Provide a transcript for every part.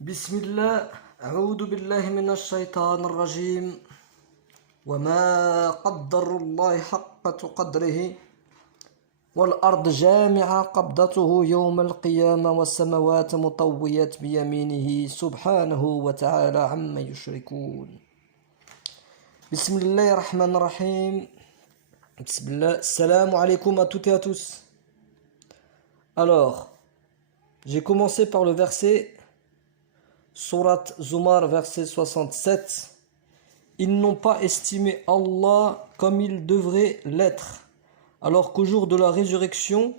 بسم الله أعوذ بالله من الشيطان الرجيم وما قدر الله حق قدره والأرض جامعة قبضته يوم القيامة والسماوات مطويات بيمينه سبحانه وتعالى عما يشركون بسم الله الرحمن الرحيم بسم الله السلام عليكم à toutes et à tous. Alors, j'ai commencé par le verset Surat Zumar, verset 67. Ils n'ont pas estimé Allah comme il devrait l'être, alors qu'au jour de la résurrection,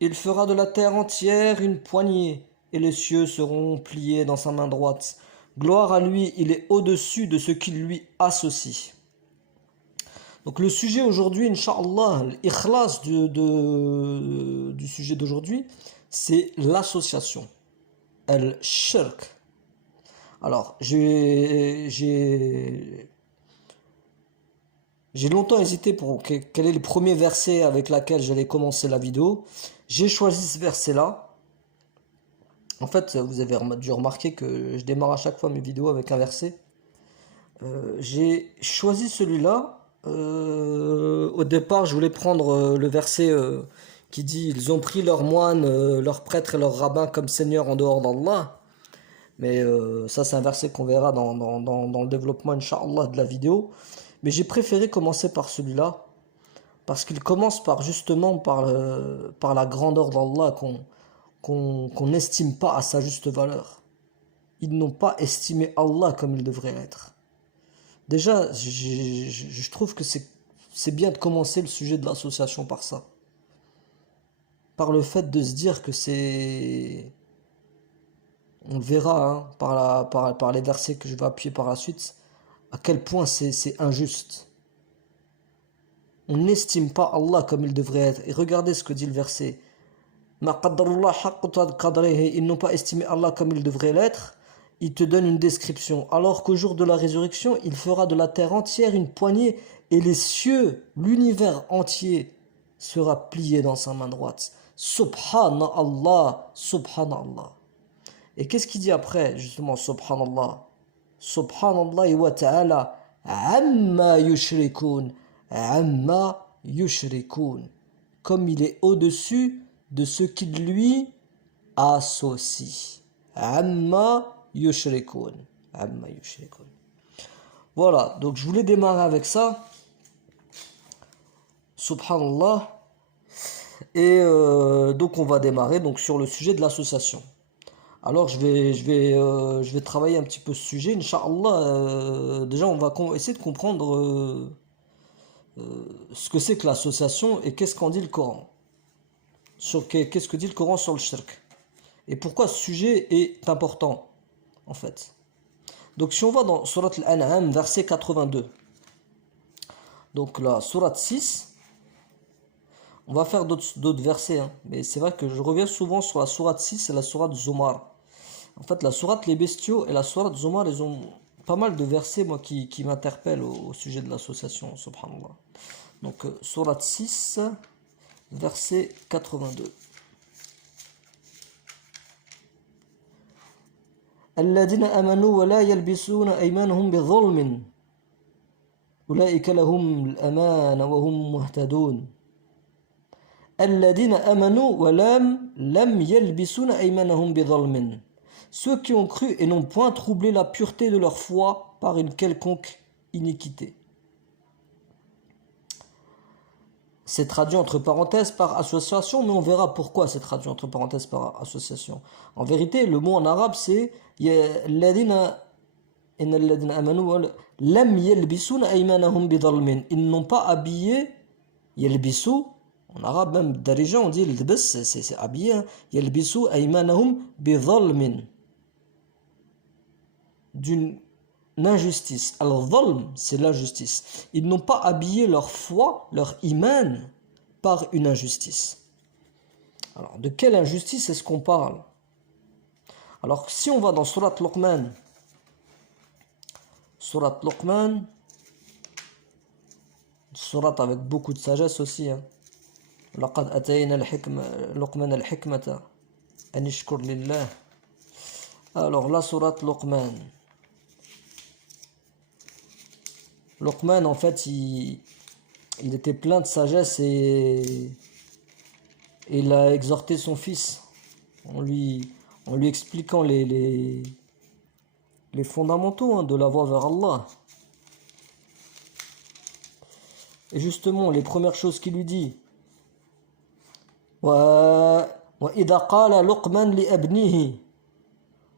il fera de la terre entière une poignée, et les cieux seront pliés dans sa main droite. Gloire à lui, il est au-dessus de ce qui lui associe. Donc le sujet aujourd'hui, Inch'Allah, l'ikhlas du sujet d'aujourd'hui, c'est l'association, al-shirk. Alors, j'ai longtemps hésité pour quel est le premier verset avec lequel j'allais commencer la vidéo. J'ai choisi ce verset-là. En fait, vous avez dû remarquer que je démarre à chaque fois mes vidéos avec un verset. J'ai choisi celui-là. Au départ, je voulais prendre le verset qui dit « Ils ont pris leurs moines, leurs prêtres et leurs rabbins comme seigneurs en dehors d'Allah ». Mais ça, c'est un verset qu'on verra dans le développement, Inch'Allah, de la vidéo. Mais j'ai préféré commencer par celui-là, parce qu'il commence justement par la grandeur d'Allah qu'on n'estime pas à sa juste valeur. Ils n'ont pas estimé Allah comme il devrait l'être. Déjà, je trouve que c'est bien de commencer le sujet de l'association par ça. Par le fait de se dire que c'est... On le verra hein, par les versets que je vais appuyer par la suite, à quel point c'est injuste. On n'estime pas Allah comme il devrait être. Et regardez ce que dit le verset. Ils n'ont pas estimé Allah comme il devrait l'être. Il te donne une description. Alors qu'au jour de la résurrection, il fera de la terre entière une poignée et les cieux, l'univers entier, sera plié dans sa main droite. Subhanallah, Subhanallah. Et qu'est-ce qu'il dit après, justement, Subhanallah? Subhanallah wa ta'ala, amma yushrikun, amma yushrikun. Comme il est au-dessus de ce qu'il lui associe. Amma yushrikun, amma yushrikun. Voilà, donc je voulais démarrer avec ça. Subhanallah. Et donc on va démarrer donc, sur le sujet de l'association. Alors je vais travailler un petit peu ce sujet, Inch'Allah. Déjà on va essayer de comprendre ce que c'est que l'association et qu'est-ce qu'en dit le Coran. Qu'est-ce que dit le Coran sur le shirk. Et pourquoi ce sujet est important en fait. Donc si on va dans Surat Al-An'am, verset 82. Donc la Surat 6, on va faire d'autres versets. Hein. Mais c'est vrai que je reviens souvent sur la Surat 6 et la Surat Zumar. En fait, la sourate Les Bestiaux et la sourate Zumar, ils ont pas mal de versets, moi, qui m'interpellent au sujet de l'association, subhanallah. Donc, sourate 6, verset 82. الذين آمنوا ولا يلبسون أيمانهم بظلم أولئك لهم الأمان وهم مهتدون الذين آمنوا ولم يلبسون أيمانهم بظلم. Ceux qui ont cru et n'ont point troublé la pureté de leur foi par une quelconque iniquité. C'est traduit entre parenthèses par association, mais on verra pourquoi c'est traduit entre parenthèses par association. En vérité, le mot en arabe c'est ils n'ont pas habillé yalbisu. En arabe même, darija, on dit l'lbis, c'est habillé. Yalbisu aymanahum bidhalmin. D'une injustice. Al-dhalm, c'est l'injustice. Ils n'ont pas habillé leur foi, leur iman, par une injustice. Alors, de quelle injustice est-ce qu'on parle? Alors, si on va dans Surat Luqman, Surat avec beaucoup de sagesse aussi, hein. لقد أتينا لقمان الحكمة أن يشكر لله Alors, la sourate Luqman. Luqman, en fait, il était plein de sagesse et il a exhorté son fils en lui expliquant les fondamentaux de la voie vers Allah. Et justement, les premières choses qu'il lui dit, وَإِذَا قَالَ لُقْمَنْ لِأَبْنِهِ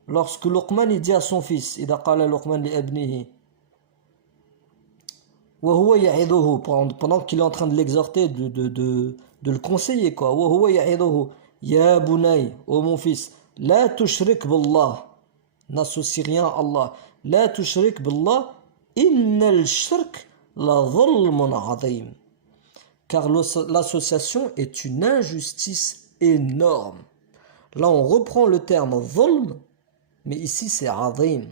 lorsque Luqman il dit à son fils, إِذَا قَالَ لُقْمَنْ لِأَبْنِهِ وَهُوَ يَعِظُهُ pendant qu'il est en train de l'exhorter, de le conseiller, quoi. وَهُوَ يَعِظُهُ يَا بُنَيْ ô mon fils, لَا تُشْرِكْ بِاللَّهِ n'associe rien à Allah. لَا تُشْرِكْ بِاللَّهِ إِنَّ الشِّرْكَ لَظُلْمٌ عَظِيمٌ car l'association est une injustice énorme. Là, on reprend le terme zulm, mais ici c'est azim.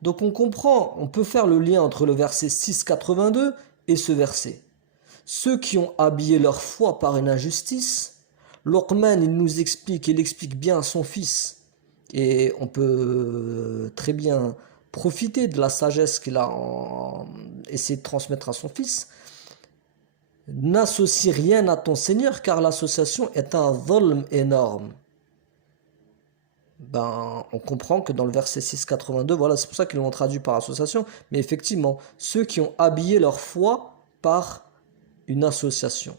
Donc on comprend, on peut faire le lien entre le verset 6,82 et ce verset. Ceux qui ont habillé leur foi par une injustice, Luqman, il nous explique, il explique bien à son fils, et on peut très bien profiter de la sagesse qu'il a essayé de transmettre à son fils. N'associe rien à ton Seigneur car l'association est un zulm énorme. On comprend que dans le verset 6,82, voilà, c'est pour ça qu'ils l'ont traduit par association, mais effectivement, ceux qui ont habillé leur foi par une association.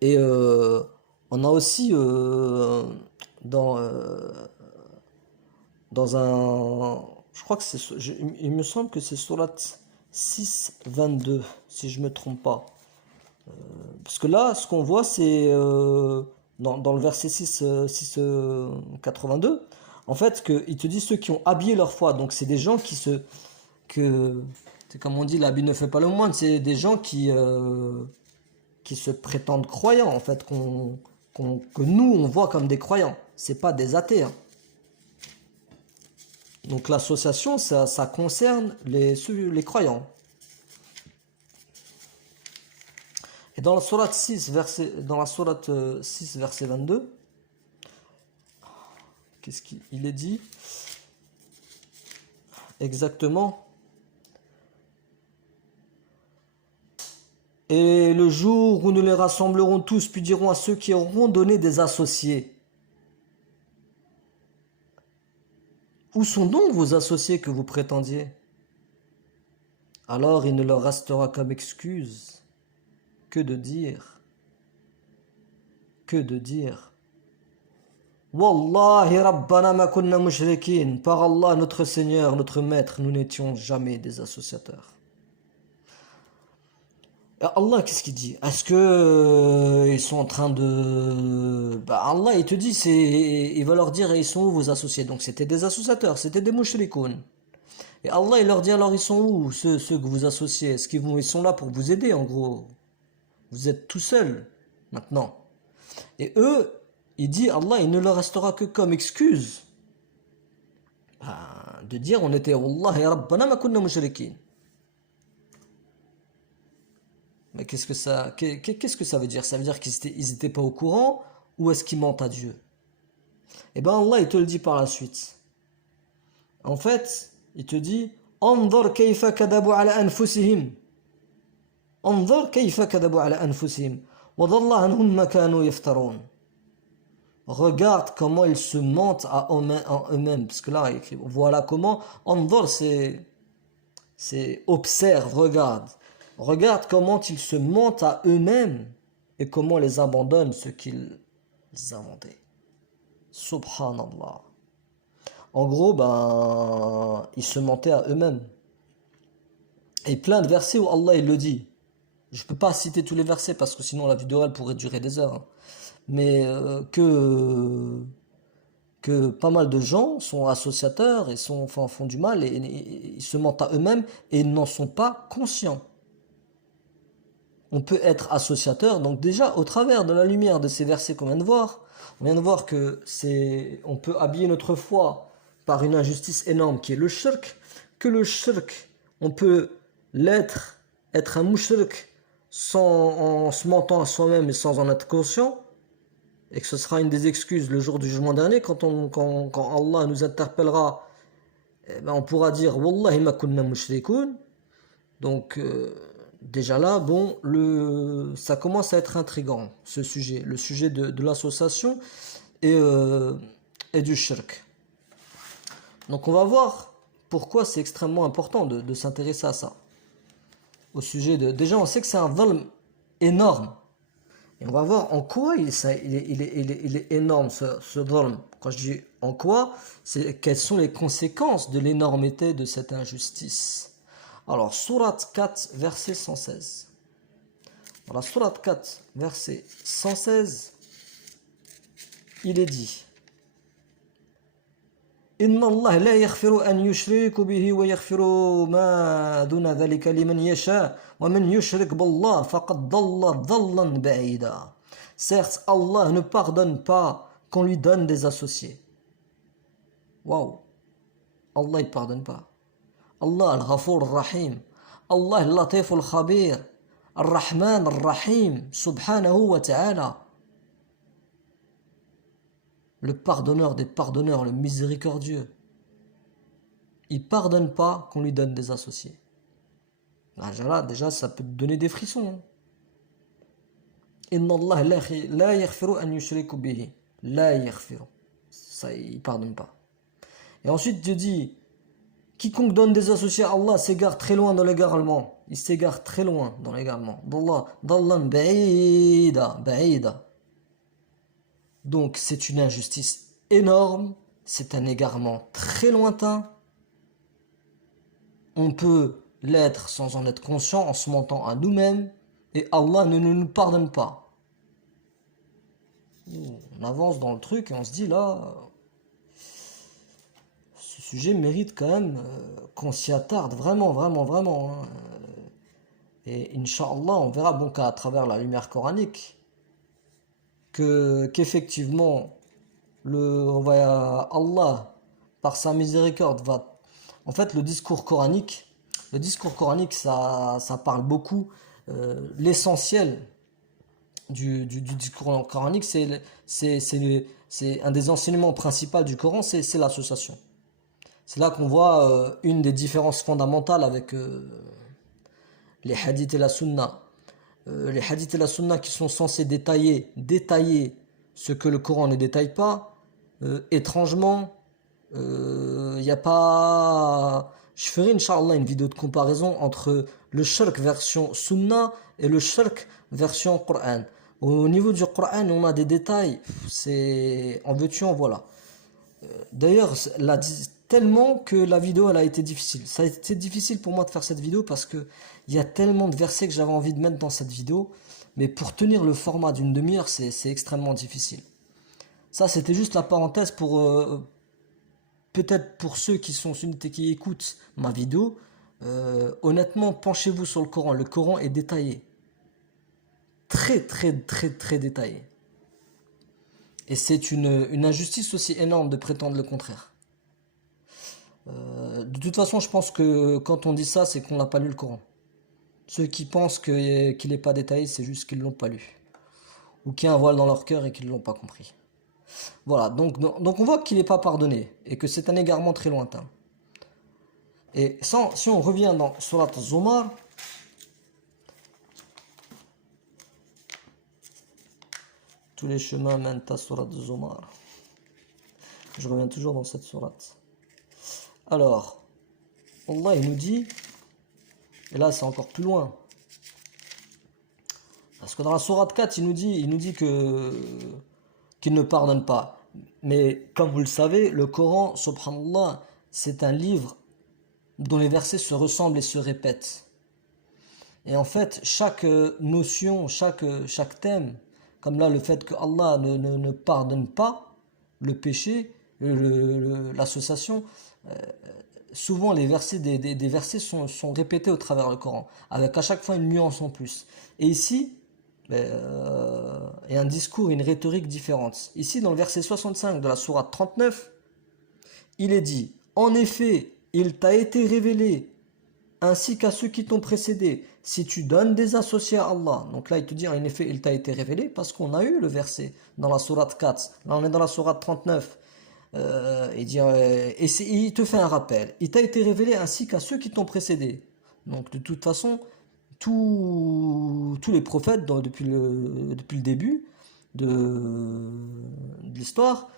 Et on a aussi dans un, je crois que c'est, il me semble que c'est sourate 6,22, si je me trompe pas. Parce que là, ce qu'on voit, c'est dans le verset 6,82, en fait, il te dit ceux qui ont habillé leur foi. Donc, c'est des gens c'est comme on dit, l'habit ne fait pas le moine. C'est des gens qui se prétendent croyants, en fait, que nous, on voit comme des croyants. C'est pas des athées. Hein. Donc, l'association, ça concerne les croyants. Et dans la sourate 6, verset 22, qu'est-ce qu'il est dit exactement? Et le jour où nous les rassemblerons tous, puis dirons à ceux qui auront donné des associés, où sont donc vos associés que vous prétendiez? Alors il ne leur restera comme excuse que de dire Wallahi Rabbana ma kunna mushrikin, par Allah notre Seigneur, notre Maître, nous n'étions jamais des associateurs. Et Allah, qu'est-ce qu'il dit? Est-ce que ils sont en train de... Allah, il te dit, il va leur dire, ils sont où vos associés? Donc c'était des associateurs, c'était des mushrikoun. Et Allah, il leur dit, alors ils sont où ceux que vous associez? Est-ce ils sont là pour vous aider, en gros? Vous êtes tout seul, maintenant. Et eux, il dit, Allah, il ne leur restera que comme excuse de dire, on était, Wallahi Rabbana ma kunna mushrikin. Mais qu'est-ce que ça veut dire? Ça veut dire qu'ils étaient pas au courant, ou est-ce qu'ils mentent à Dieu? Eh bien, Allah, il te le dit par la suite. En fait, il te dit, Anzur kayfa kadabu ala anfusihim. انظر كيف كذبوا على أنفسهم وضل عنهم ما كانوا يفترون. Regarde comment ils se mentent à eux-mêmes. Parce que là, il écrit, voilà comment. Anzur, c'est observe, regarde. Regarde comment ils se mentent à eux-mêmes et comment les abandonnent ce qu'ils inventé. Subhanallah. En gros, ils se mentaient à eux-mêmes. Et plein de versets où Allah il le dit. Je ne peux pas citer tous les versets parce que sinon la vidéo elle pourrait durer des heures. Hein. Mais que pas mal de gens sont associateurs et font du mal et ils se mentent à eux-mêmes et ils n'en sont pas conscients. On peut être associateur, donc déjà au travers de la lumière de ces versets qu'on vient de voir, on vient de voir que on peut habiller notre foi par une injustice énorme qui est le shirk, que le shirk, on peut être un mushrik en se mentant à soi-même et sans en être conscient, et que ce sera une des excuses le jour du jugement dernier, quand Allah nous interpellera, eh ben, on pourra dire Wallahi ma kunna mushrikoun. Donc, déjà là, bon, ça commence à être intriguant, ce sujet, le sujet de l'association et, et du shirk. Donc, on va voir pourquoi c'est extrêmement important de s'intéresser à ça. Au sujet de. Déjà, on sait que c'est un dhulm énorme. Et on va voir en quoi il est énorme, ce dhulm. Quand je dis en quoi, c'est quelles sont les conséquences de l'énormité de cette injustice. Alors, sourate 4, verset 116. Dans la sourate 4, verset 116, il est dit Inna Allah la yaghfiru an yushriku bihi wa yaghfiru ma duna dhalika liman yasha wa man yushrik billah faqad dalla dhallan ba'ida. Certes, Allah ne pardonne pas qu'on lui donne des associés. Waouh, Allah il pardonne pas. Allah al-Ghafour al-Rahim, Allah al-Latif al-Khabir, al-Rahman al-Rahim, subhanahu wa ta'ala. Le pardonneur des pardonneurs, le miséricordieux. Il ne pardonne pas qu'on lui donne des associés. Déjà, ça peut te donner des frissons. Inna Allah la yaghfiru an yushriku bihi. La yaghfiru. Ça, il ne pardonne pas. Et ensuite, Dieu dit quiconque donne des associés à Allah s'égare très loin dans l'égarement. Il s'égare très loin dans l'égarement. Dallan ba'ida, ba'ida. Donc c'est une injustice énorme, c'est un égarement très lointain. On peut l'être sans en être conscient, en se mentant à nous-mêmes, et Allah ne nous pardonne pas. On avance dans le truc et on se dit là, ce sujet mérite quand même qu'on s'y attarde vraiment, vraiment, vraiment. Hein. Et Inch'Allah, on verra bon qu'à travers la lumière coranique, qu'effectivement Allah par sa miséricorde va en fait le discours coranique ça parle beaucoup l'essentiel du discours coranique c'est un des enseignements principaux du Coran, c'est l'association. C'est là qu'on voit une des différences fondamentales avec les hadiths et la sunna. Les hadiths et la sunna qui sont censés détailler ce que le Coran ne détaille pas, étrangement, il n'y a pas... Je ferai Inch'Allah une vidéo de comparaison entre le shirk version sunna et le shirk version Coran. Au niveau du Coran, on a des détails, c'est en veux-tu, en voilà. D'ailleurs, tellement que la vidéo elle a été difficile. Ça a été difficile pour moi de faire cette vidéo parce que il y a tellement de versets que j'avais envie de mettre dans cette vidéo, mais pour tenir le format d'une demi-heure, c'est extrêmement difficile. Ça, c'était juste la parenthèse pour peut-être pour ceux qui sont sunnites et qui écoutent ma vidéo. Honnêtement, penchez-vous sur le Coran. Le Coran est détaillé, très très très très détaillé. Et c'est une injustice aussi énorme de prétendre le contraire. De toute façon, je pense que quand on dit ça, c'est qu'on n'a pas lu le Coran. Ceux qui pensent qu'il n'est pas détaillé, c'est juste qu'ils ne l'ont pas lu. Ou qu'il y a un voile dans leur cœur et qu'ils ne l'ont pas compris. Voilà, donc on voit qu'il n'est pas pardonné et que c'est un égarement très lointain. Et si on revient dans Surat Zumar, tous les chemins mènent à Surat Zumar. Je reviens toujours dans cette sourate. Alors, Allah il nous dit, et là c'est encore plus loin, parce que dans la sourate 4 il nous dit qu'il ne pardonne pas. Mais comme vous le savez, le Coran, subhanallah, c'est un livre dont les versets se ressemblent et se répètent. Et en fait, chaque notion, chaque thème, comme là le fait que Allah ne pardonne pas le péché, l'association, souvent les versets des versets sont répétés au travers du Coran, avec à chaque fois une nuance en plus. Et ici, et un discours, une rhétorique différente. Ici, dans le verset 65 de la sourate 39, il est dit, en effet, il t'a été révélé ainsi qu'à ceux qui t'ont précédé. Si tu donnes des associés à Allah, donc là il te dit en effet il t'a été révélé parce qu'on a eu le verset dans la sourate 4, là on est dans la sourate 39, il te fait un rappel, il t'a été révélé ainsi qu'à ceux qui t'ont précédé. Donc de toute façon, tous les prophètes depuis le début de l'histoire,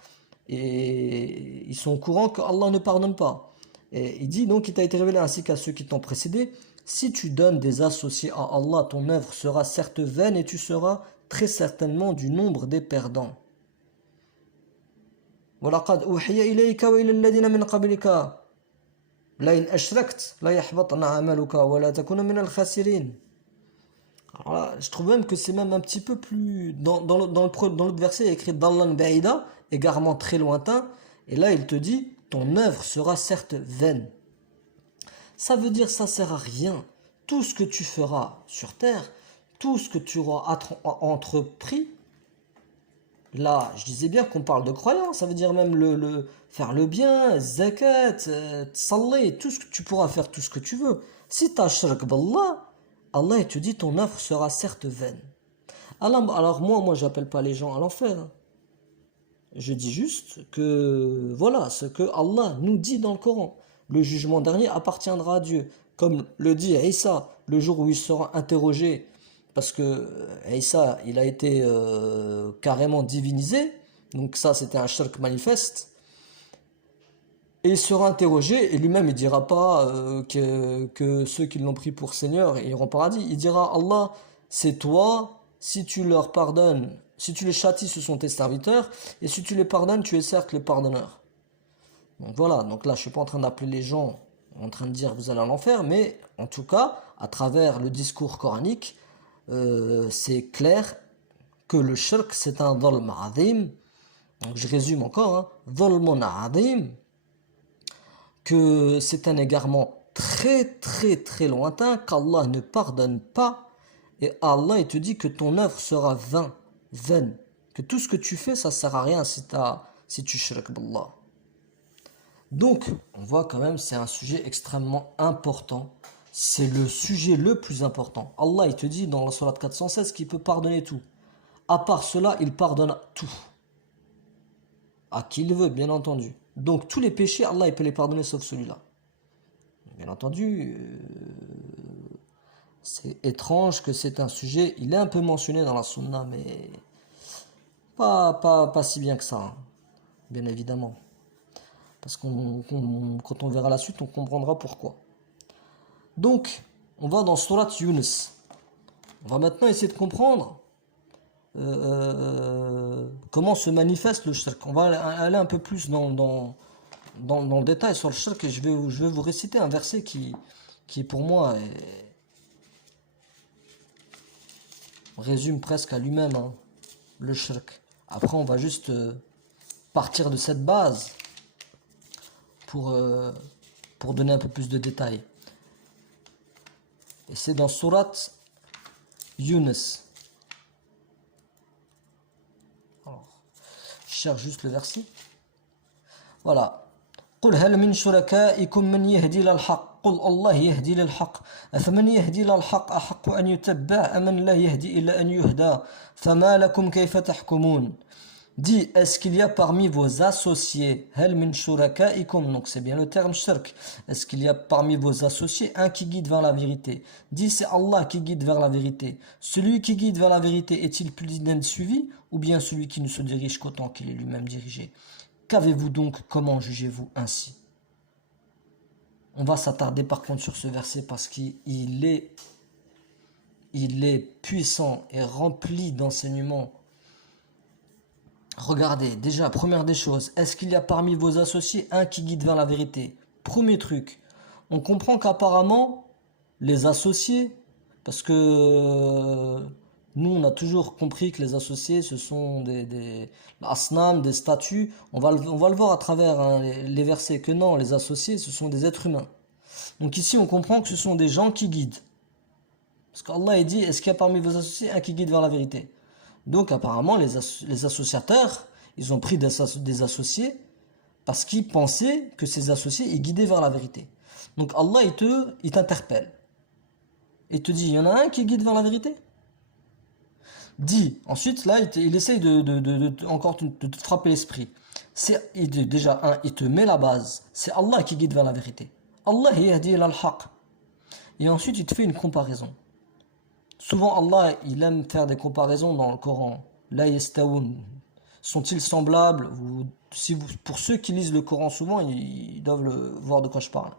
et ils sont au courant qu'Allah ne pardonne pas. Et il dit donc il t'a été révélé ainsi qu'à ceux qui t'ont précédé. Si tu donnes des associés à Allah, ton œuvre sera certes vaine et tu seras très certainement du nombre des perdants. وَلَقَدْ أُوحِيَ إِلَيْكَ وَإِلَى الَّذِينَ مِنْ قَبْلِكَ لَئِنْ أَشْرَكْتَ لَيَحْبَطَنَّ عَمَلُكَ وَلَا تَكُونَ مِنَ الْخَاسِرِينَ. Alors là, je trouve même que c'est même un petit peu plus... Dans l'autre verset, il y a écrit Dallan Ba'ida, égarement très lointain. Et là, il te dit, ton œuvre sera certes vaine. Ça veut dire ça sert à rien. Tout ce que tu feras sur terre, tout ce que tu auras entrepris, là, je disais bien qu'on parle de croyance, ça veut dire même faire le bien, zakat, tsalli, tout ce que tu pourras faire, tout ce que tu veux. Si tu as shirk billah, Allah il te dit ton œuvre sera certes vaine. Alors moi j'appelle pas les gens à l'enfer. Hein. Je dis juste que voilà ce que Allah nous dit dans le Coran. Le jugement dernier appartiendra à Dieu. Comme le dit Isa, le jour où il sera interrogé, parce que Isa il a été carrément divinisé, donc ça c'était un shirk manifeste. Et il sera interrogé, et lui-même il dira pas que ceux qui l'ont pris pour Seigneur iront au paradis. Il dira Allah, c'est toi, si tu leur pardonnes, si tu les châties, ce sont tes serviteurs, et si tu les pardonnes, tu es certes le pardonneur. Donc voilà, donc là je suis pas en train d'appeler les gens en train de dire vous allez à l'enfer, mais en tout cas, à travers le discours coranique, c'est clair que le shirk c'est un dhulm azim. Donc je résume encore, hein, dhulmun azim, que c'est un égarement très très très lointain, qu'Allah ne pardonne pas, et Allah il te dit que ton œuvre sera vaine, que tout ce que tu fais ça sert à rien si tu shirk billah. Donc on voit quand même c'est un sujet extrêmement important, c'est le sujet le plus important. Allah il te dit dans la sourate 416 qu'il peut pardonner tout, à part cela il pardonne tout, à qui il veut bien entendu. Donc tous les péchés, Allah il peut les pardonner sauf celui-là. Bien entendu, c'est étrange que c'est un sujet, il est un peu mentionné dans la sunna, mais pas si bien que ça, hein, bien évidemment. Parce quand on verra la suite, on comprendra pourquoi. Donc, on va dans Surat Yunus. On va maintenant essayer de comprendre comment se manifeste le shirk. On va aller un peu plus dans le détail sur le shirk, et je vais vous réciter un verset qui pour moi résume presque à lui-même hein, le shirk. Après on va juste partir de cette base pour donner un peu plus de détails. Et c'est dans Surat Yunus. Alors, je cherche juste le verset. Voilà. قل هل من شركائكم من يهدي للحق قل الله يهدي للحق أفمن يهدي للحق أحق أن يتبع أمن لا يهدي إلا أن يهدى فما لكم كيف تحكمون. Dis, est-ce qu'il y a parmi vos associés, hal min shurakaikum, donc c'est bien le terme shirk, est-ce qu'il y a parmi vos associés un qui guide vers la vérité? Dis, c'est Allah qui guide vers la vérité. Celui qui guide vers la vérité est-il plus digne d'être suivi, ou bien celui qui ne se dirige qu'autant qu'il est lui-même dirigé? Qu'avez-vous donc, comment jugez-vous ainsi? On va s'attarder par contre sur ce verset parce qu'il est puissant et rempli d'enseignements. Regardez, déjà, première des choses, est-ce qu'il y a parmi vos associés un qui guide vers la vérité? Premier truc, on comprend qu'apparemment, les associés, parce que nous, on a toujours compris que les associés, ce sont des asnam, des statues. On va le voir à travers hein, les versets, que non, les associés, ce sont des êtres humains. Donc ici, on comprend que ce sont des gens qui guident. Parce qu'Allah, il dit, est-ce qu'il y a parmi vos associés un qui guide vers la vérité? Donc apparemment les associateurs, ils ont pris des associés parce qu'ils pensaient que ces associés ils guidaient vers la vérité. Donc Allah, il t'interpelle. Il te dit, il y en a un qui guide vers la vérité? Dis. Ensuite, là, il essaye encore de te frapper l'esprit. Déjà, il te met la base. C'est Allah qui guide vers la vérité. Allah yahdi ila al-haq. Et ensuite, il te fait une comparaison. Souvent, Allah, il aime faire des comparaisons dans le Coran. La yastawun. Sont-ils semblables? Pour ceux qui lisent le Coran souvent, ils doivent voir de quoi je parle.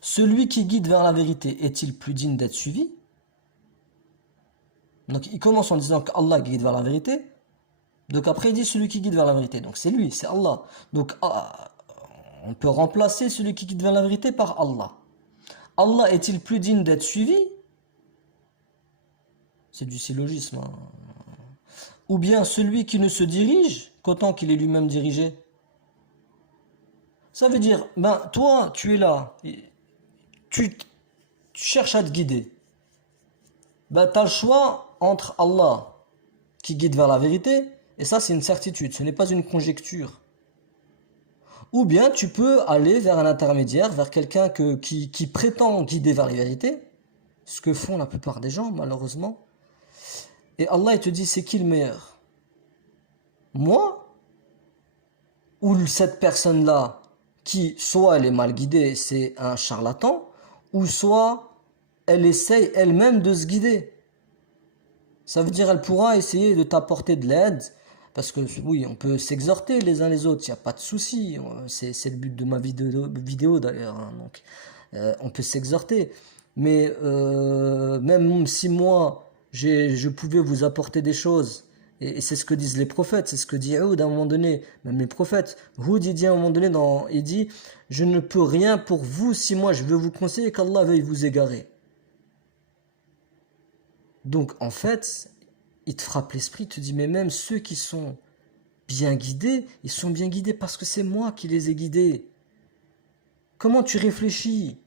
Celui qui guide vers la vérité est-il plus digne d'être suivi? Donc il commence en disant qu'Allah guide vers la vérité. Donc après il dit celui qui guide vers la vérité. Donc c'est lui, c'est Allah. Donc on peut remplacer celui qui guide vers la vérité par Allah. Allah est-il plus digne d'être suivi? C'est du syllogisme. Hein. Ou bien celui qui ne se dirige qu'autant qu'il est lui-même dirigé? Ça veut dire, ben toi tu es là, tu cherches à te guider. Ben tu as le choix entre Allah qui guide vers la vérité, et ça c'est une certitude, ce n'est pas une conjecture. Ou bien tu peux aller vers un intermédiaire, vers quelqu'un qui prétend guider vers la vérité, ce que font la plupart des gens malheureusement. Et Allah il te dit c'est qui le meilleur? Moi? Ou cette personne-là qui soit elle est mal guidée, c'est un charlatan, ou soit elle essaye elle-même de se guider. Ça veut dire elle pourra essayer de t'apporter de l'aide, parce que oui, on peut s'exhorter les uns les autres, il n'y a pas de souci, c'est le but de ma vidéo d'ailleurs, hein, donc on peut s'exhorter. Mais même si moi, je pouvais vous apporter des choses, et c'est ce que disent les prophètes, c'est ce que dit Houd à un moment donné, même les prophètes. Houd il dit à un moment donné, il dit, je ne peux rien pour vous si moi je veux vous conseiller qu'Allah veuille vous égarer. Donc en fait, il te frappe l'esprit, il te dit, mais même ceux qui sont bien guidés, ils sont bien guidés parce que c'est moi qui les ai guidés. Comment tu réfléchis?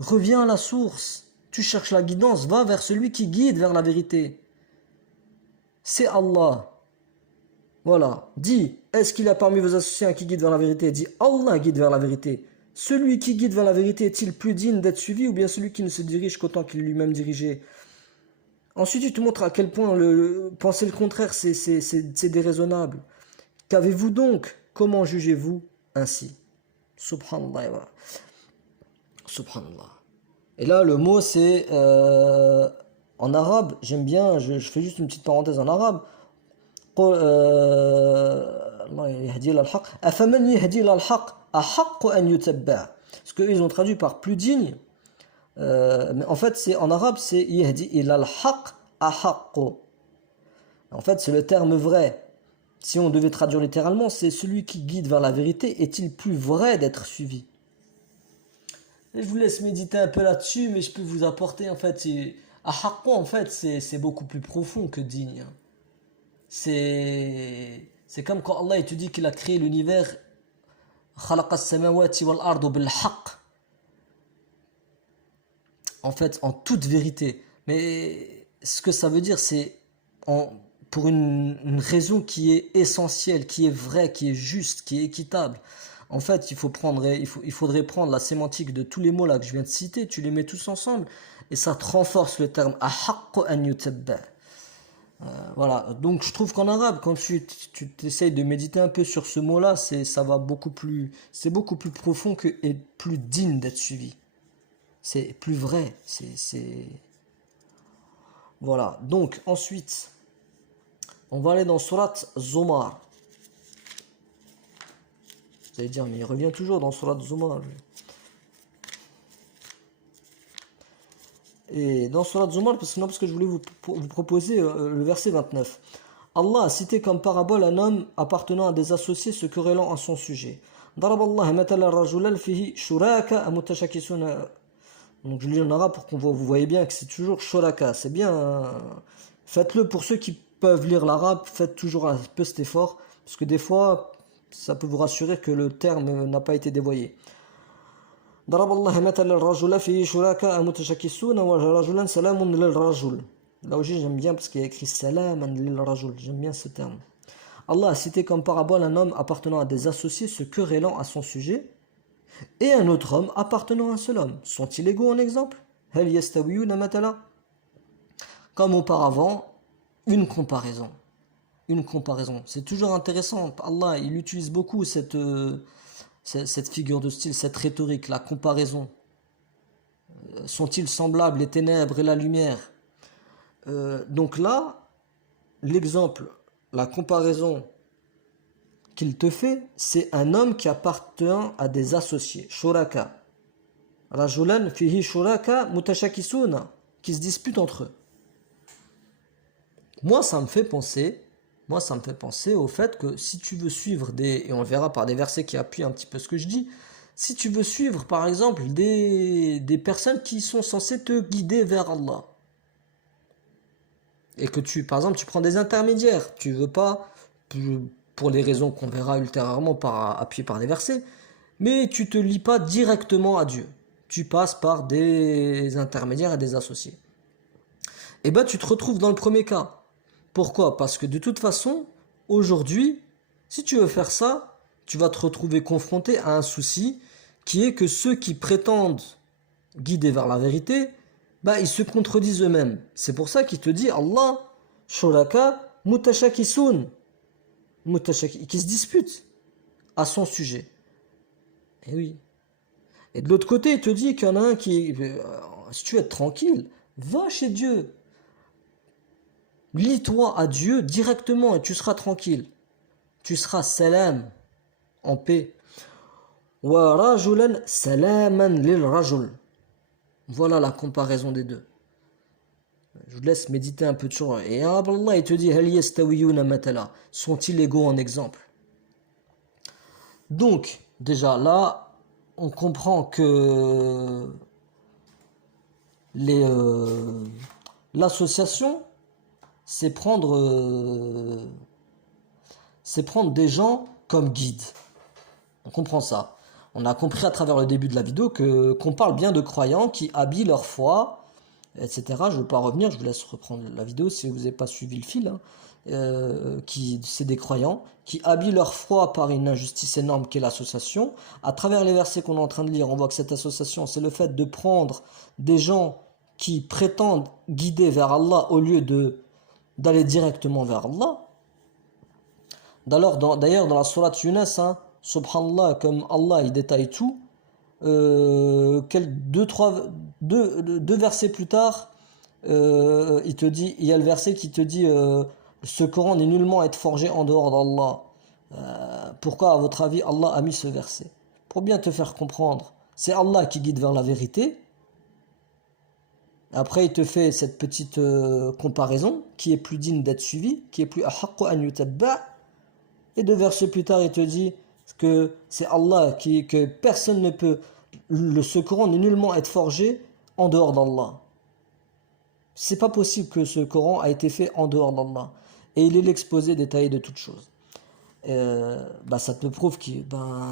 Reviens à la source. Tu cherches la guidance, va vers celui qui guide vers la vérité. C'est Allah. Voilà. Dis, est-ce qu'il y a parmi vos associés un qui guide vers la vérité? Dis, Allah guide vers la vérité. Celui qui guide vers la vérité est-il plus digne d'être suivi ou bien celui qui ne se dirige qu'autant qu'il est lui-même dirigé? Ensuite, il te montre à quel point penser le contraire, c'est déraisonnable. Qu'avez-vous donc? Comment jugez-vous ainsi? Subhanallah. Voilà. Subhanallah. Et là, le mot, c'est en arabe, j'aime bien, je fais juste une petite parenthèse en arabe. Ce qu'ils ont traduit par plus digne. Mais en fait, c'est en arabe, c'est yahdi ilal haq ahaqqu. En fait, c'est le terme vrai. Si on devait traduire littéralement, c'est celui qui guide vers la vérité est-il plus vrai d'être suivi? Et je vous laisse méditer un peu là-dessus, mais je peux vous apporter en fait, ahaqqu en fait, c'est beaucoup plus profond que digne. C'est comme quand Allah il te dit qu'il a créé l'univers, khalaqa as-samawati wal ardu bil haqq. En fait, en toute vérité. Mais ce que ça veut dire, c'est pour une raison qui est essentielle, qui est vraie, qui est juste, qui est équitable. En fait, il faudrait prendre la sémantique de tous les mots là que je viens de citer, tu les mets tous ensemble, et ça te renforce le terme ahaqqu an yutabba. Voilà, donc je trouve qu'en arabe, quand tu essayes de méditer un peu sur ce mot-là, c'est beaucoup plus profond et plus digne d'être suivi. C'est plus vrai, Voilà, donc ensuite, on va aller dans Surat Zumar. Vous allez dire, mais il revient toujours dans Surat Zumar. Et dans Surat Zumar, parce que je voulais vous proposer le verset 29. Allah a cité comme parabole un homme appartenant à des associés se querellant à son sujet. ضرب الله مثلا رجلا فيه شركاء متشاكسون. Donc je lis en arabe pour qu'on vous voyez bien que c'est toujours shuraka. C'est bien. Faites-le pour ceux qui peuvent lire l'arabe. Faites toujours un peu cet effort. Parce que des fois, ça peut vous rassurer que le terme n'a pas été dévoyé. ضرب الله مثلا الرجل فيه شركاء متشاكسون ورجلا سلام للرجل. Là aussi j'aime bien parce qu'il y a écrit salaman lilrajul. J'aime bien ce terme. Allah a cité comme parabole un homme appartenant à des associés se querellant à son sujet. et un autre homme appartenant à un seul homme. Sont-ils égaux en exemple? Hal yastawiyuna matala? Comme auparavant, une comparaison. Une comparaison. C'est toujours intéressant. Allah, il utilise beaucoup cette figure de style, cette rhétorique, la comparaison. Sont-ils semblables, les ténèbres et la lumière? Donc là, l'exemple, la comparaison qu'il te fait, c'est un homme qui appartient à des associés, shuraka. Rajulan fihi shuraka mutashakisuna, qui se disputent entre eux. Moi, ça me fait penser au fait que si tu veux suivre et on le verra par des versets qui appuient un petit peu ce que je dis, si tu veux suivre par exemple des personnes qui sont censées te guider vers Allah, et que par exemple, tu prends des intermédiaires, tu veux pas, pour les raisons qu'on verra ultérieurement appuyées par des versets, mais tu te lis pas directement à Dieu, tu passes par des intermédiaires et des associés. Et ben tu te retrouves dans le premier cas. Pourquoi? Parce que de toute façon, aujourd'hui, si tu veux faire ça, tu vas te retrouver confronté à un souci qui est que ceux qui prétendent guider vers la vérité, ils se contredisent eux-mêmes. C'est pour ça qu'il te dit Allah, shuraka, mutashakisun, qui se disputent à son sujet. Et oui. Et de l'autre côté, il te dit qu'il y en a un qui, si tu veux être tranquille, va chez Dieu. Lie-toi à Dieu directement et tu seras tranquille. Tu seras salam, en paix. Wa rajulan salaman lil rajul. Voilà la comparaison des deux. Je vous laisse méditer un peu dessus. Et Allah, il te dit hal yastawiyuna matala. Sont-ils égaux en exemple? Donc, déjà là, on comprend que l'association, c'est prendre des gens comme guides. On comprend ça. On a compris à travers le début de la vidéo qu'on parle bien de croyants qui habillent leur foi, etc. Je ne veux pas revenir, je vous laisse reprendre la vidéo si vous n'avez pas suivi le fil. C'est des croyants qui habillent leur foi par une injustice énorme qu'est l'association. À travers les versets qu'on est en train de lire, on voit que cette association, c'est le fait de prendre des gens qui prétendent guider vers Allah au lieu d'aller directement vers Allah. D'ailleurs, dans la sourate Yunus, subhanallah, comme Allah il détaille tout, deux versets plus tard, il y a le verset qui te dit ce Coran n'est nullement à être forgé en dehors d'Allah. Pourquoi, à votre avis, Allah a mis ce verset? Pour bien te faire comprendre, c'est Allah qui guide vers la vérité. Après, il te fait cette petite comparaison qui est plus digne d'être suivie, qui est plus ahaqqu an yutabba'. Et 2 versets plus tard, il te dit que c'est Allah que personne ne peut. Ce Coran n'est nullement être forgé en dehors d'Allah. C'est pas possible que ce Coran a été fait en dehors d'Allah. Et il est l'exposé détaillé de toutes choses. Ça te prouve que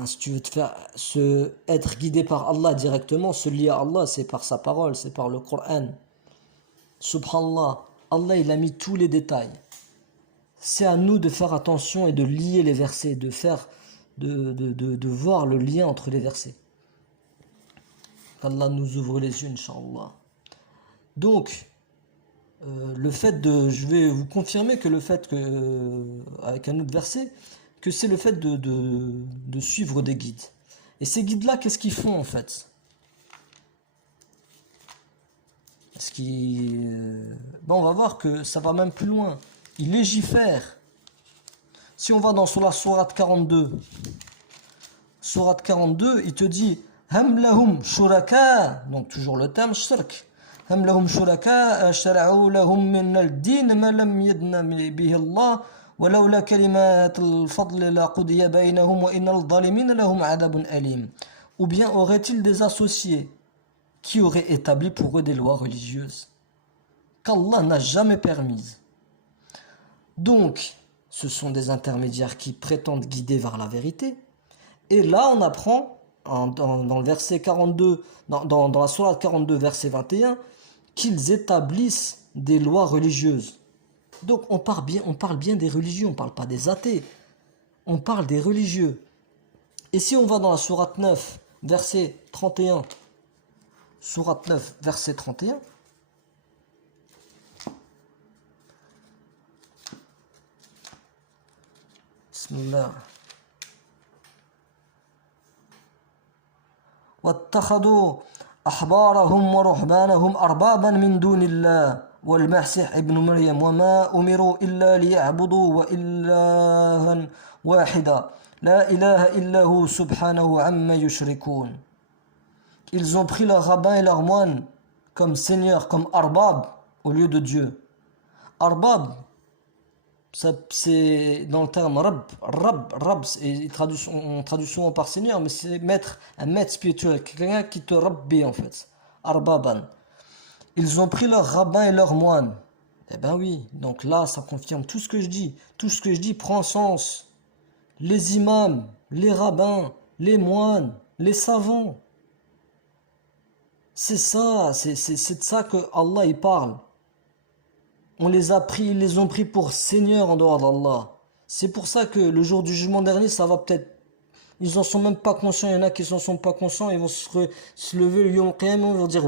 si tu veux être guidé par Allah directement, se lier à Allah, c'est par sa parole, c'est par le Coran. Subhanallah, Allah il a mis tous les détails. C'est à nous de faire attention et de lier les versets, de voir le lien entre les versets. Qu'Allah nous ouvre les yeux, Inch'Allah. Donc, je vais vous confirmer que le fait avec un autre verset, que c'est le fait de suivre des guides. Et ces guides-là, qu'est-ce qu'ils font en fait? On va voir que ça va même plus loin. Ils légifèrent. Si on va dans la sourate 42, il te dit Ham lahum shuraka, donc toujours le terme shirk. Ham lahum shuraka shara'u lahum min al-din ma lam yadna bihi Allah wa lawla kalimat al-fadl la qudiya baynahum wa innal zalimin lahum adabun alim. Ou bien auraient-ils des associés qui auraient établi pour eux des lois religieuses qu'Allah n'a jamais permises? Donc, ce sont des intermédiaires qui prétendent guider vers la vérité. Et là, on apprend, dans le verset 42, dans la sourate 42, verset 21, qu'ils établissent des lois religieuses. Donc, on parle bien des religieux, on ne parle pas des athées. On parle des religieux. Et si on va dans la sourate 9, verset 31, sourate 9, verset 31. Bismillah. واتخذوا أحبارهم ورهبانهم أربابا من دون الله والمسيح ابن مريم وما أمروا إلا ليعبدوا وإلها واحدا لا إله إلا هو سبحانه عما يشركون. Ils ont pris leurs rabbins et leurs moines comme seigneurs, comme arbab au lieu de Dieu. Arbab, c'est dans le terme rab, on traduit souvent par seigneur, mais c'est maître, un maître spirituel, quelqu'un qui te rabbi en fait. Arbaban. Ils ont pris leurs rabbins et leurs moines. Eh ben oui, donc là ça confirme tout ce que je dis. Tout ce que je dis prend sens. Les imams, les rabbins, les moines, les savants. C'est ça, c'est de ça que Allah y parle. On les a pris, ils les ont pris pour seigneurs en dehors d'Allah. C'est pour ça que le jour du jugement dernier, ça va peut-être... Ils en sont même pas conscients, il y en a qui s'en sont pas conscients, ils vont se lever le yom qiyamah, ils vont dire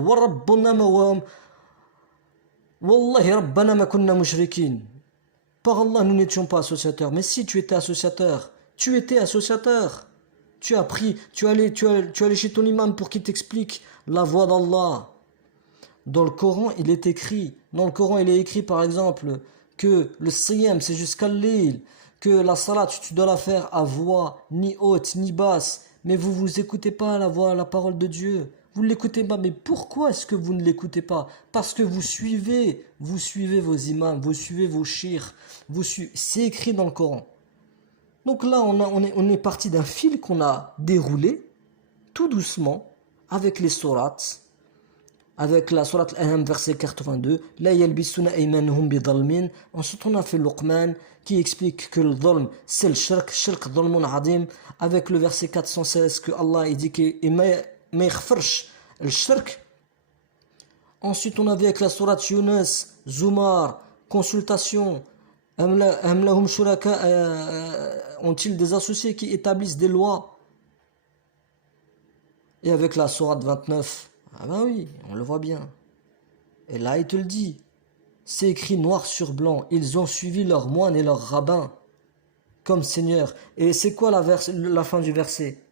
Wallahi rabbana ma kunna mushrikin. Par Allah, nous n'étions pas associateurs. Mais si tu étais associateur, tu étais associateur. Tu as pris, tu es allé chez ton imam pour qu'il t'explique la voie d'Allah. Dans le Coran, il est écrit par exemple que le siyam c'est jusqu'à l'île, que la salat tu dois la faire à voix ni haute ni basse, mais vous écoutez pas la parole de Dieu. Vous ne l'écoutez pas, mais pourquoi est-ce que vous ne l'écoutez pas? Parce que vous suivez vos imams, vous suivez vos chirs, c'est écrit dans le Coran. Donc là, on est parti d'un fil qu'on a déroulé, tout doucement, avec les sourates, avec la sourate Al-An'am verset 82, La yalbisuna aymanhum bidhalmin. Ensuite, on a fait Luqman, qui explique que le dhalm, c'est le shirk dhalmun adim, avec le verset 416, que Allah a dit qu'il ma yaghfirsh le shirk. Ensuite, on a vu avec la sourate Yunus, Zumar, consultation, Am shuraka, ont-ils des associés qui établissent des lois? Et avec la sourate 29, ah ben oui, on le voit bien. Et là, il te le dit. C'est écrit noir sur blanc. Ils ont suivi leurs moines et leurs rabbins comme seigneurs. Et c'est quoi la fin du verset?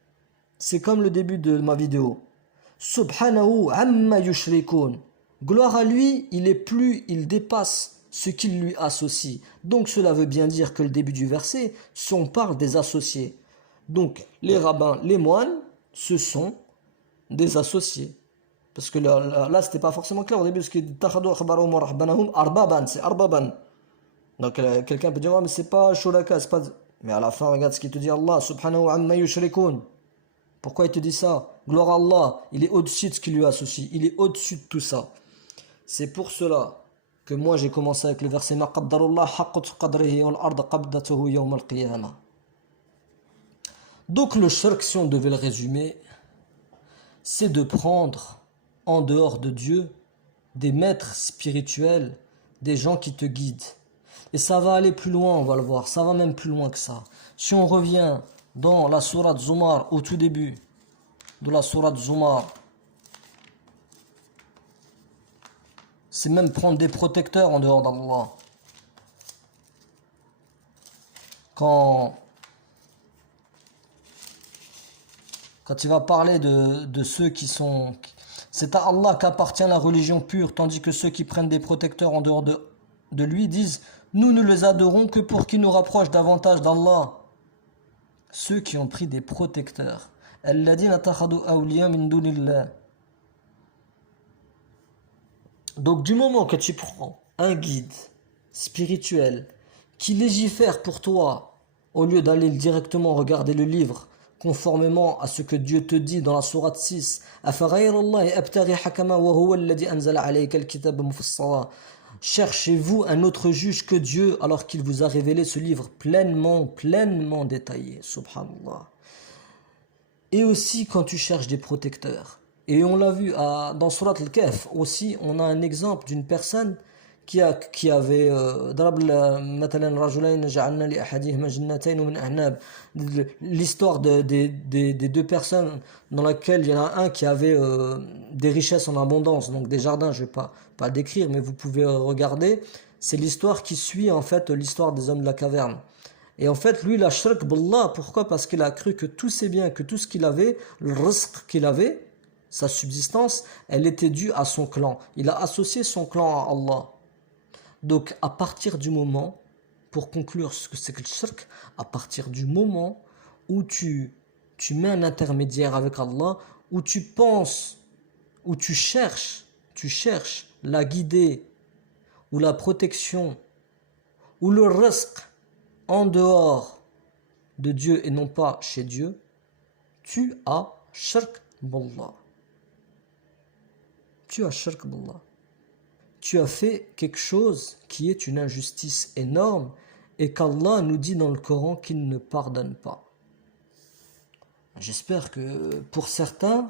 C'est comme le début de ma vidéo. Subhanahu amma yushrikun. Gloire à lui, il dépasse ce qu'il lui associe. Donc cela veut bien dire que le début du verset, on parle des associés. Donc les rabbins, les moines, ce sont des associés. Parce que là c'était pas forcément clair au début, parce que c'est arbaban. Donc quelqu'un peut dire, oh, mais c'est pas shuraka, c'est pas... Mais à la fin, regarde ce qu'il te dit Allah, subhanahu amma yushrikun. Pourquoi il te dit ça? Gloire à Allah, il est au-dessus de ce qu'il lui associe, il est au-dessus de tout ça. C'est pour cela que moi j'ai commencé avec le verset Ma qaddarullah haqqat qadrihi wal arda qabdatuhu yawm al-qiyamah. Donc le shirk, si on devait le résumer, c'est de prendre en dehors de Dieu des maîtres spirituels, des gens qui te guident. Et ça va aller plus loin, on va le voir, ça va même plus loin que ça. Si on revient dans la sourate Zumar, au tout début de la sourate Zumar, c'est même prendre des protecteurs en dehors d'Allah. Quand il va parler de ceux qui sont... C'est à Allah qu'appartient la religion pure, tandis que ceux qui prennent des protecteurs en dehors de lui disent « Nous ne les adorons que pour qu'ils nous rapprochent davantage d'Allah. » Ceux qui ont pris des protecteurs. Donc du moment que tu prends un guide spirituel qui légifère pour toi, au lieu d'aller directement regarder le livre, conformément à ce que Dieu te dit dans la sourate 6, cherchez-vous un autre juge que Dieu alors qu'il vous a révélé ce livre pleinement détaillé, subhanallah. Et aussi quand tu cherches des protecteurs. Et on l'a vu dans Surat Al-Kahf aussi, on a un exemple d'une personne qui avait l'histoire des deux personnes dans laquelle il y en a un qui avait des richesses en abondance, donc des jardins, je vais pas décrire, mais vous pouvez regarder. C'est l'histoire qui suit en fait l'histoire des hommes de la caverne. Et en fait, lui, il a shirk billah. Pourquoi? Parce qu'il a cru que tous ses biens, que tout ce qu'il avait, le rizq qu'il avait, sa subsistance, elle était due à son clan. Il a associé son clan à Allah. Donc, à partir du moment, pour conclure ce que c'est que le shirk, à partir du moment où tu mets un intermédiaire avec Allah, où tu penses, où tu cherches la guidée, ou la protection, ou le rizq, en dehors de Dieu et non pas chez Dieu, tu as shirk billah. Tu as shirk billah. Tu as fait quelque chose qui est une injustice énorme et qu'Allah nous dit dans le Coran qu'il ne pardonne pas. J'espère que pour certains,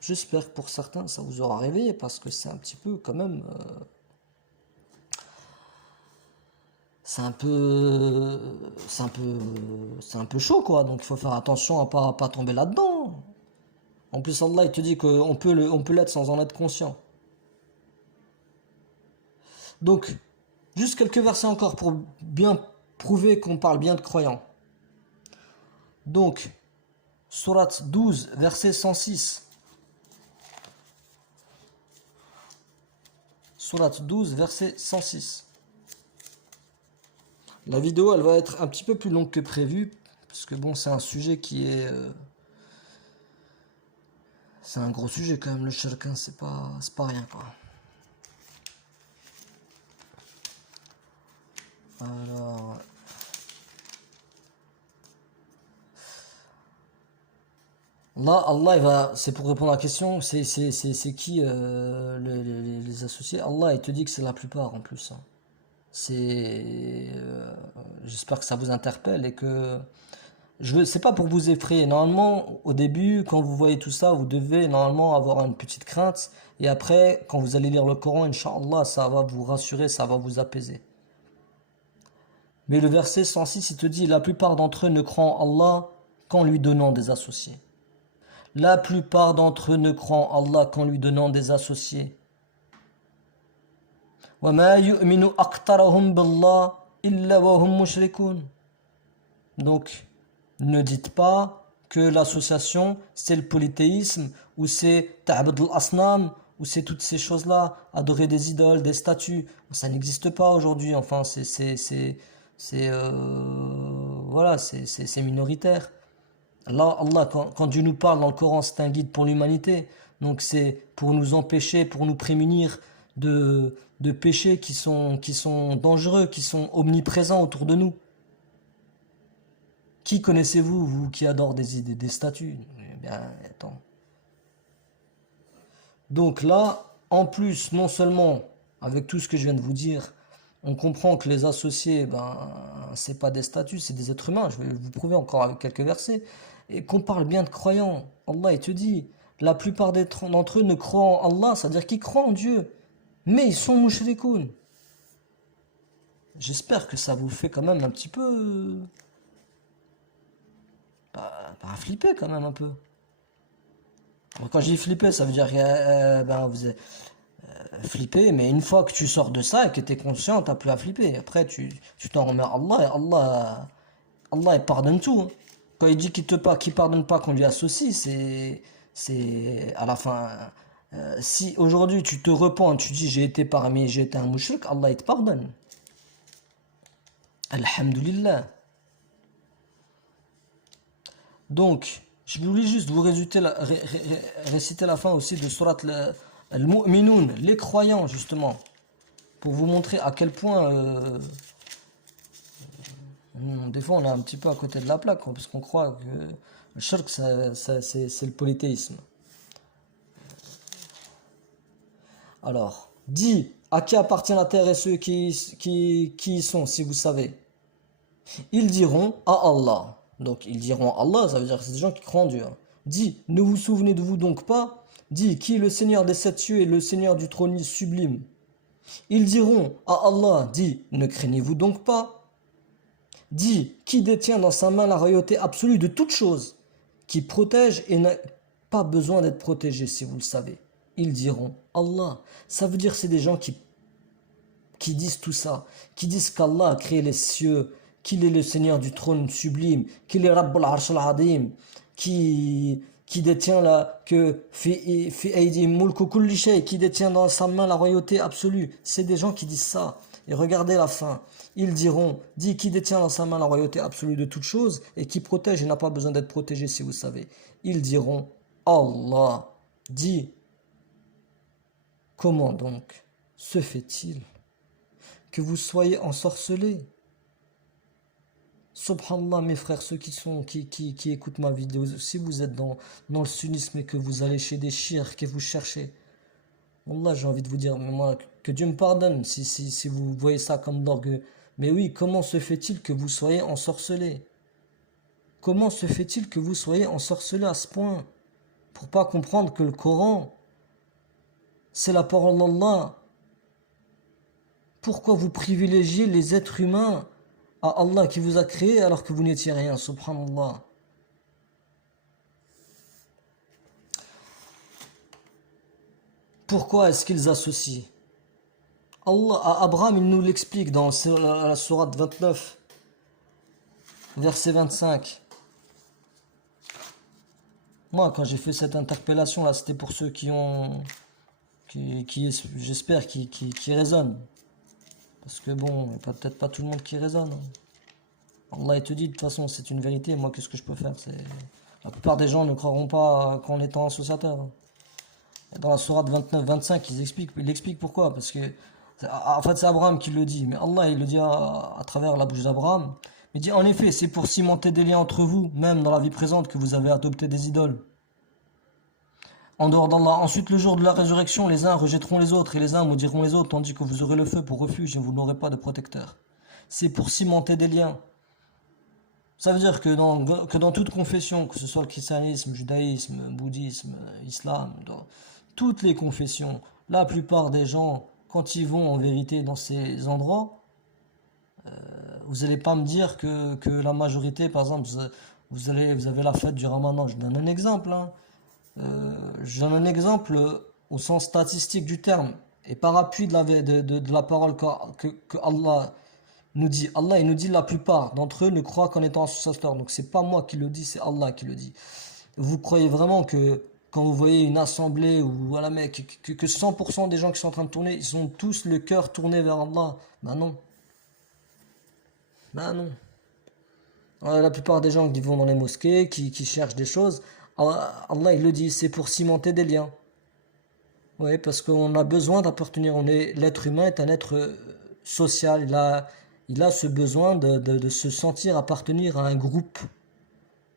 ça vous aura réveillé parce que c'est un petit peu quand même... c'est un peu chaud quoi, donc il faut faire attention à pas tomber là-dedans. En plus Allah il te dit qu'on peut l'être sans en être conscient. Donc juste quelques versets encore pour bien prouver qu'on parle bien de croyants. Donc sourate 12 verset 106. Sourate 12 verset 106. La vidéo, elle va être un petit peu plus longue que prévu, parce que bon, c'est un sujet qui est... c'est un gros sujet quand même, le shirk, hein, c'est pas rien, quoi. Alors... Là, Allah, il va... C'est pour répondre à la question, c'est qui les associés? Allah, il te dit que c'est la plupart, en plus, hein. J'espère que ça vous interpelle et que c'est pas pour vous effrayer. Normalement, au début, quand vous voyez tout ça, vous devez normalement avoir une petite crainte. Et après, quand vous allez lire le Coran, Inch'Allah, ça va vous rassurer, ça va vous apaiser. Mais le verset 106, il te dit, la plupart d'entre eux ne croient en Allah qu'en lui donnant des associés. La plupart d'entre eux ne croient en Allah qu'en lui donnant des associés. وَمَا يُؤْمِنُ أَكْتَرَهُمْ بِاللَّهِ إِلَّا وَهُمْ مُشْرِكُونَ. Donc, ne dites pas que l'association, c'est le polythéisme, ou c'est ta'bud al-asnam, ou c'est toutes ces choses-là, adorer des idoles, des statues. Ça n'existe pas aujourd'hui, enfin, voilà, c'est minoritaire. Là, Allah, quand Dieu nous parle dans le Coran, c'est un guide pour l'humanité. Donc c'est pour nous empêcher, pour nous prémunir de péchés qui sont dangereux, qui sont omniprésents autour de nous. Qui connaissez-vous, vous qui adore des statues? Eh bien, attends. Donc là, en plus, non seulement avec tout ce que je viens de vous dire, on comprend que les associés, c'est pas des statues, c'est des êtres humains. Je vais vous prouver encore avec quelques versets. Et qu'on parle bien de croyants. Allah, il te dit, la plupart d'entre eux ne croient en Allah, c'est-à-dire qu'ils croient en Dieu, mais ils sont mushrikoun. J'espère que ça vous fait quand même un petit peu... flipper quand même un peu. Quand je dis flipper, ça veut dire que vous êtes flipper, mais une fois que tu sors de ça et que tu es conscient, tu n'as plus à flipper. Après, tu t'en remets à Allah et Allah il pardonne tout, hein. Quand il dit qu'il pardonne pas qu'on lui associe, c'est à la fin. Si aujourd'hui tu te repens, tu dis j'ai été un mouchrik, Allah il te pardonne. Alhamdulillah. Donc, je voulais juste vous réciter la fin aussi de Surat al-Mu'minun, les croyants justement, pour vous montrer à quel point des fois on est un petit peu à côté de la plaque, quoi, parce qu'on croit que le shirk c'est le polythéisme. Alors, dis à qui appartient la terre et ceux qui y sont, si vous savez. Ils diront à Allah. Donc ils diront à Allah, ça veut dire que c'est des gens qui croient en Dieu. Dis, ne vous souvenez de vous donc pas? Dis, qui est le Seigneur des sept cieux et le Seigneur du trône sublime? Ils diront à Allah, dit, ne craignez-vous donc pas? Dit, qui détient dans sa main la royauté absolue de toute chose, qui protège et n'a pas besoin d'être protégé si vous le savez. Ils diront Allah. Ça veut dire c'est des gens qui disent tout ça, qui disent qu'Allah a créé les cieux, qu'il est le Seigneur du trône sublime, qu'il est Rabbul Arsh al-Adim, qui détient qui détient dans sa main la royauté absolue. C'est des gens qui disent ça. Et regardez la fin. Ils diront, dit qui détient dans sa main la royauté absolue de toute chose et qui protège et n'a pas besoin d'être protégé si vous savez. Ils diront, Allah. Dit, comment donc se fait-il que vous soyez ensorcelés? Subhanallah, mes frères, ceux qui écoutent ma vidéo, si vous êtes dans le sunnisme et que vous allez chez des shirks et vous cherchez, Wallah, j'ai envie de vous dire, mais moi, que Dieu me pardonne si vous voyez ça comme d'orgueil. Mais oui, comment se fait-il que vous soyez ensorcelés? Comment se fait-il que vous soyez ensorcelés à ce point? Pour pas comprendre que le Coran, c'est la parole d'Allah. Pourquoi vous privilégiez les êtres humains à Allah qui vous a créé alors que vous n'étiez rien, subhanallah. Pourquoi est-ce qu'ils associent Allah à Abraham? Il nous l'explique dans la sourate 29, verset 25. Moi, quand j'ai fait cette interpellation là, c'était pour ceux j'espère, qui raisonnent. Parce que bon, il n'y a peut-être pas tout le monde qui raisonne. Allah il te dit, de toute façon, c'est une vérité. Moi, qu'est-ce que je peux faire? La plupart des gens ne croiront pas qu'en étant associateur. Et dans la sourate 29-25, il explique pourquoi. Parce que, en fait, c'est Abraham qui le dit. Mais Allah, il le dit à travers la bouche d'Abraham. Il dit, en effet, c'est pour cimenter des liens entre vous, même dans la vie présente, que vous avez adopté des idoles. En dehors d'Allah. Ensuite, le jour de la résurrection, les uns rejetteront les autres et les uns maudiront les autres, tandis que vous aurez le feu pour refuge et vous n'aurez pas de protecteur. C'est pour cimenter des liens. Ça veut dire que dans toute confession, que ce soit le christianisme, le judaïsme, le bouddhisme, l'islam, dans toutes les confessions, la plupart des gens, quand ils vont en vérité dans ces endroits, vous n'allez pas me dire que la majorité, par exemple, vous avez la fête du Ramadan. Je donne un exemple, hein. Je donne un exemple au sens statistique du terme et par appui de la parole que Allah nous dit. Allah il nous dit la plupart d'entre eux ne croient qu'en étant associateurs. Donc c'est pas moi qui le dis, c'est Allah qui le dit. Vous croyez vraiment que quand vous voyez une assemblée ou voilà mec que 100% des gens qui sont en train de tourner, ils ont tous le cœur tourné vers Allah? Ben non. Ben non. La plupart des gens qui vont dans les mosquées, qui cherchent des choses, Allah il le dit, c'est pour cimenter des liens. Oui, parce qu'on a besoin d'appartenir. L'être humain est un être social. Il a ce besoin de se sentir appartenir à un groupe.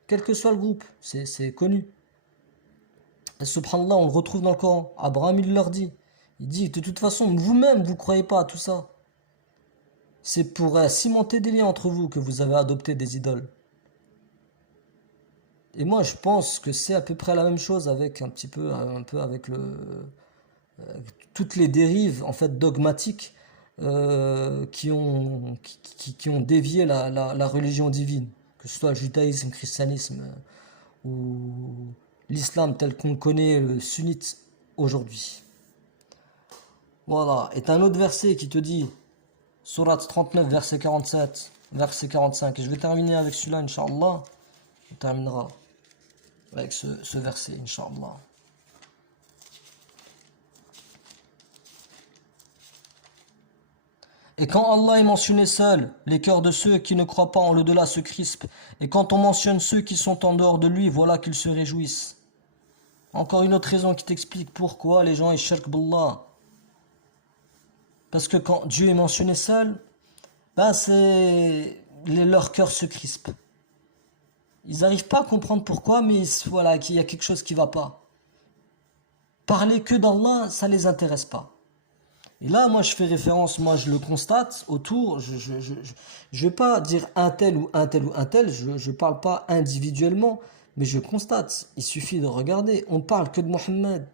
Quel que soit le groupe, c'est connu. Et subhanallah, on le retrouve dans le Coran. Abraham, il leur dit. Il dit, de toute façon, vous-même, vous ne croyez pas à tout ça. C'est pour cimenter des liens entre vous que vous avez adopté des idoles. Et moi, je pense que c'est à peu près la même chose avec un peu avec toutes les dérives en fait dogmatiques qui ont dévié la religion divine, que ce soit le judaïsme, le christianisme ou l'islam tel qu'on le connaît, le sunnite aujourd'hui. Voilà. Et un autre verset qui te dit, sourate 39, verset 47, verset 45. Et je vais terminer avec celui-là, Inch'Allah. On terminera avec ce verset, Inch'Allah. Et quand Allah est mentionné seul, les cœurs de ceux qui ne croient pas en l'au-delà se crispent. Et quand on mentionne ceux qui sont en dehors de lui, voilà qu'ils se réjouissent. Encore une autre raison qui t'explique pourquoi les gens ils shirk billah. Parce que quand Dieu est mentionné seul, ben leur cœur se crispe. Ils n'arrivent pas à comprendre pourquoi, mais voilà, qu'il y a quelque chose qui ne va pas. Parler que d'Allah, ça ne les intéresse pas. Et là, moi, je fais référence, moi, je le constate autour, je vais pas dire un tel ou un tel ou un tel, je parle pas individuellement, mais je constate. Il suffit de regarder, on parle que de Mohammed.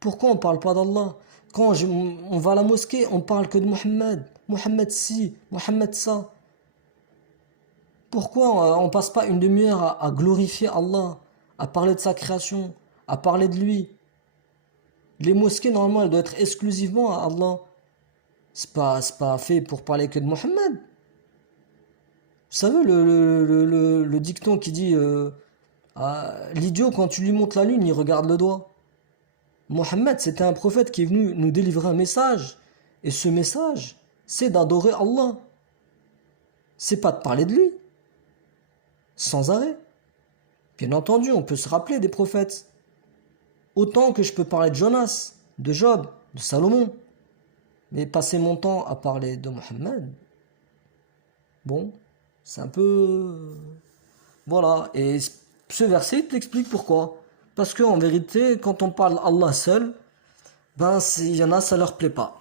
Pourquoi on parle pas d'Allah? Quand on va à la mosquée, on parle que de Mohammed. Mohammed ci, Mohammed ça. Pourquoi on passe pas une demi-heure à glorifier Allah, à parler de sa création, à parler de lui? Les mosquées, normalement, elles doivent être exclusivement à Allah. C'est pas fait pour parler que de Mohammed. Vous savez, le dicton qui dit l'idiot, quand tu lui montres la lune, il regarde le doigt. Mohammed, c'était un prophète qui est venu nous délivrer un message. Et ce message, c'est d'adorer Allah. C'est pas de parler de lui, sans arrêt. Bien entendu, on peut se rappeler des prophètes. Autant que je peux parler de Jonas, de Job, de Salomon. Mais passer mon temps à parler de Mohammed, bon, c'est un peu... Voilà. Et ce verset, il t'explique pourquoi. Parce qu'en vérité, quand on parle d'Allah seul, ben, il y en a, ça leur plaît pas.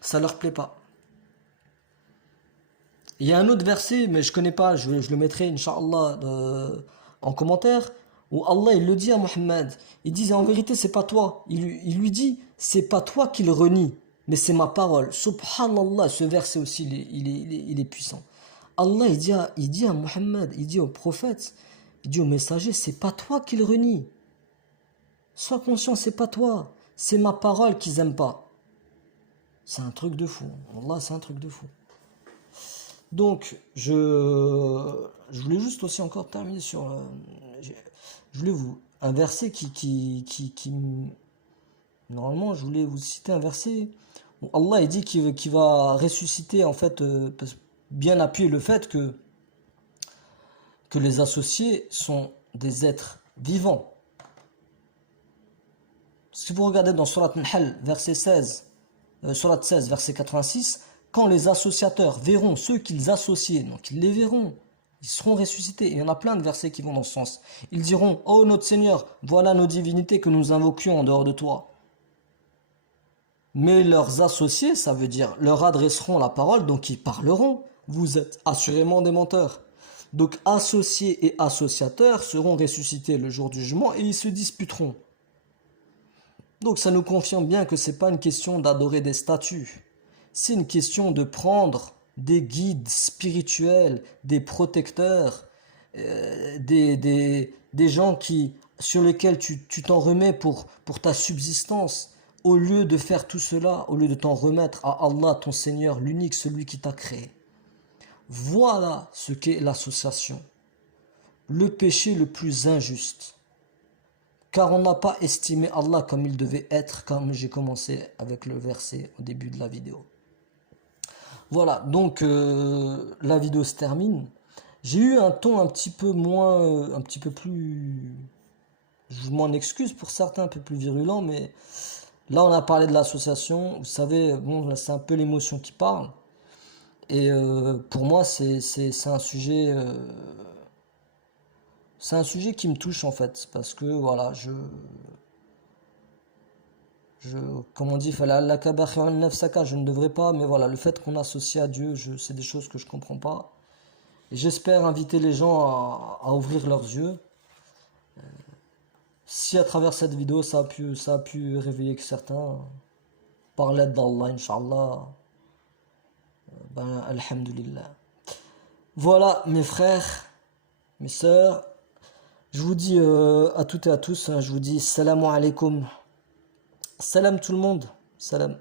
Ça leur plaît pas. Il y a un autre verset, mais je connais pas, je le mettrai, Inch'Allah, en commentaire, où Allah, il le dit à Mohammed. Il dit, en vérité, c'est pas toi. Il lui dit, c'est pas toi qui le renie, mais c'est ma parole. Subhanallah, ce verset aussi, il est puissant. Allah, il dit à Mohammed, il dit au prophète, il dit au messager, c'est pas toi qui le renie. Sois conscient, c'est pas toi. C'est ma parole qu'ils aiment pas. C'est un truc de fou. Allah, c'est un truc de fou. Donc, je voulais juste aussi encore terminer sur... je voulais vous... Un verset normalement, je voulais vous citer un verset où Allah il dit qu'il va ressusciter, en fait, bien appuyer le fait que les associés sont des êtres vivants. Si vous regardez dans Surat Nahl, verset 16, Surat 16, verset 86, quand les associateurs verront ceux qu'ils associaient, donc ils les verront, ils seront ressuscités. Et il y en a plein de versets qui vont dans ce sens. Ils diront, oh notre Seigneur, voilà nos divinités que nous invoquions en dehors de toi. Mais leurs associés, ça veut dire, leur adresseront la parole, donc ils parleront. Vous êtes assurément des menteurs. Donc associés et associateurs seront ressuscités le jour du jugement et ils se disputeront. Donc ça nous confirme bien que ce n'est pas une question d'adorer des statues. C'est une question de prendre des guides spirituels, des protecteurs, des gens sur lesquels tu t'en remets pour ta subsistance. Au lieu de faire tout cela, au lieu de t'en remettre à Allah, ton Seigneur, l'unique, celui qui t'a créé. Voilà ce qu'est l'association. Le péché le plus injuste. Car on n'a pas estimé Allah comme il devait être, comme j'ai commencé avec le verset au début de la vidéo. Voilà, donc la vidéo se termine. J'ai eu un ton un petit peu moins, un petit peu plus, je m'en excuse pour certains, un peu plus virulent, mais là on a parlé de l'association, vous savez, bon, c'est un peu l'émotion qui parle. Et pour moi, c'est un sujet... c'est un sujet qui me touche en fait, parce que voilà, comme on dit, je ne devrais pas, mais voilà, le fait qu'on associe à Dieu, c'est des choses que je comprends pas. Et j'espère inviter les gens à ouvrir leurs yeux. Si à travers cette vidéo, ça a pu réveiller que certains, par l'aide d'Allah, Inch'Allah, ben, alhamdulillah. Voilà, mes frères, mes sœurs, je vous dis à toutes et à tous, je vous dis salam alaikum. Salam tout le monde. Salam.